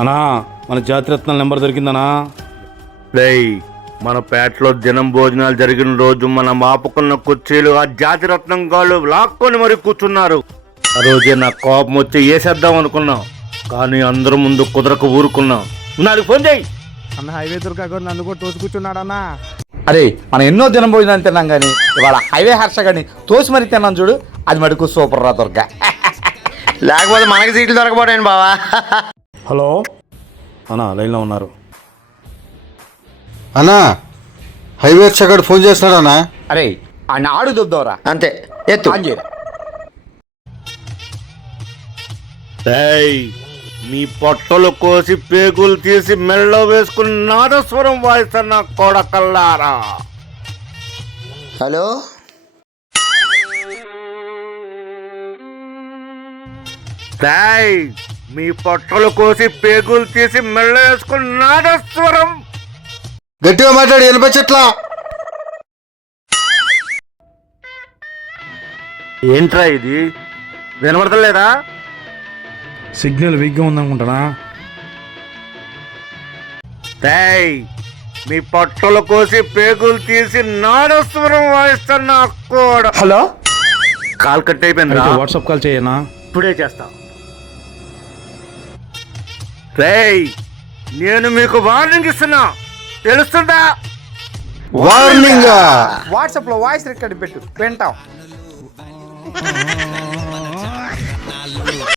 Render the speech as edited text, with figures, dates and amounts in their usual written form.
అనా మన జాతిరత్నాల నెంబర్ దొరికిందనా? రేయ్, మన పేటలో దినం భోజనాలు జరిగిన రోజు మనం ఆపుకున్న కుర్చీలు ఆ జాతిరత్నం గాళ్ళు లాక్కొని మరి కూర్చున్నారు. ఆ రోజే నాకు కోపం వచ్చి వేసేద్దాం అనుకున్నాం, కానీ అందరూ ముందు కుదరక ఊరుకున్నాం. నాకు ఫోన్ చేయి అన్న. హైవే దొరకకుండా నన్ను కూడా తోసి కూర్చున్నాడన్నా. అరే మనం ఎన్నో దినం భోజనాలు తిన్నాం కానీ ఇవాళ హైవే హర్ష కానీ తోసి మరి తిన్నాం చూడు, అది మటుకు సూపర్ రా దొరక. లేకపోతే మనకి సీట్లు దొరకపోయాను బావా. హలో అనా, లైన్లో ఉన్నారు. అన్నా, హైవే చక్కడు ఫోన్ చేస్తున్నాడన్నా. అరే ఆయన ఆడు దుబ్దవరా, అంతే ఎత్తు. ఆన్ చేయరా. రేయ్, మీ పొట్టలు కోసి పేగులు తీసి మెళ్ళలో వేసుకుని నాదస్వరం వాయిస్తున్న కొడకల్లారా. హలో, రేయ్, మీ పొట్టలు కోసి పేగులు తీసి మెళ్ళలో వేసుకుని నాదస్వరం. గట్టిగా మాట్లాడి వినిపించట్లా. ఏంట్రా ఇది, వినబడతలేదా? సిగ్నల్ వీక్గా ఉందనుకుంటానా? రేయ్, మీ పొట్టలు కోసి పేగులు తీసి నాదస్వరం వాయిస్తున్న కూడా. హలో, కాల్ కట్ అయిపోయింది. అయితే వాట్సాప్ కాల్ చేయనా? ఇప్పుడే చేస్తా. రేయ్, నేను మీకు వార్నింగ్ ఇస్తున్నా, తెలుస్తుందా? వార్నింగ్. వాట్సాప్లో వాయిస్ రికార్డ్ పెట్టు, వింటాం.